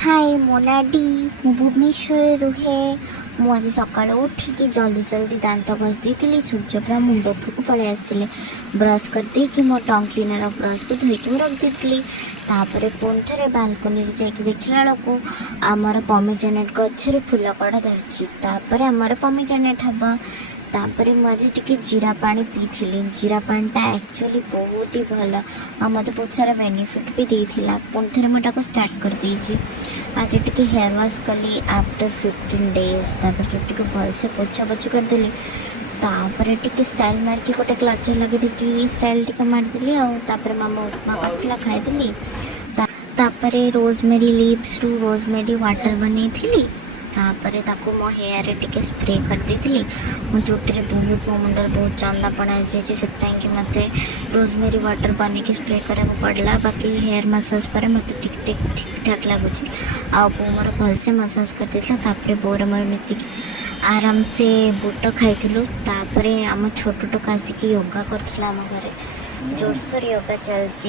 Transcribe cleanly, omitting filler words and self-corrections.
हाय मोनाडी मु भुवनेश्वर रुहे मु आज सकाल उठिकी जल्दी जल्दी दांत घसी दी सूर्य पूरा मुंड उपरको पलि आसते ब्रश करदे मो टंग क्लीनर ब्रश को धोईकी रखी तापर पुणी थे बालकनी जाकि देखला बेलू आमर पमिग्रेनेट गचर फूल कड़ा धरची तापर आमर पमिग्रेनेट हम तापर मुझे टी जीरा पानी पी थी जीरा पानीटा एक्चुअली बहुत ही भल आ मत बहुत सारा बेनिफिट भी देता पुणी थे मुझे स्टार्ट कर देती आज टी हेयर वाश कली आफ्टर 15 डेज तापर चुट्टी को भलसे पोछा पोछ करदेली तापर टी स्टाइल मार्क गोटे क्लचर लगे स्टाइल टी मारदेली आपर मामा उपमा करथिला खाईदेली तापर रोजमेरी लिप्स रु रोजमेरी वाटर बनी थी तापर ताको मो हेयर टिके स्प्रे कर देती मो चुट्टी बहुत मो मुंडर बहुत चंदापण आसी से मत रोजमेरी वाटर बन के स्प्रे करा पड़ला बाकी हेयर मसाज पर मत ठीक ठाक लगुच आ बो मोर भलसे मसाज कर देता तापर बोर मोर मिसिक आराम से बुट खाइलु तापर आम छोट टोक आसिक योगा करथिला आम घरे जोरसोर योगा चलची।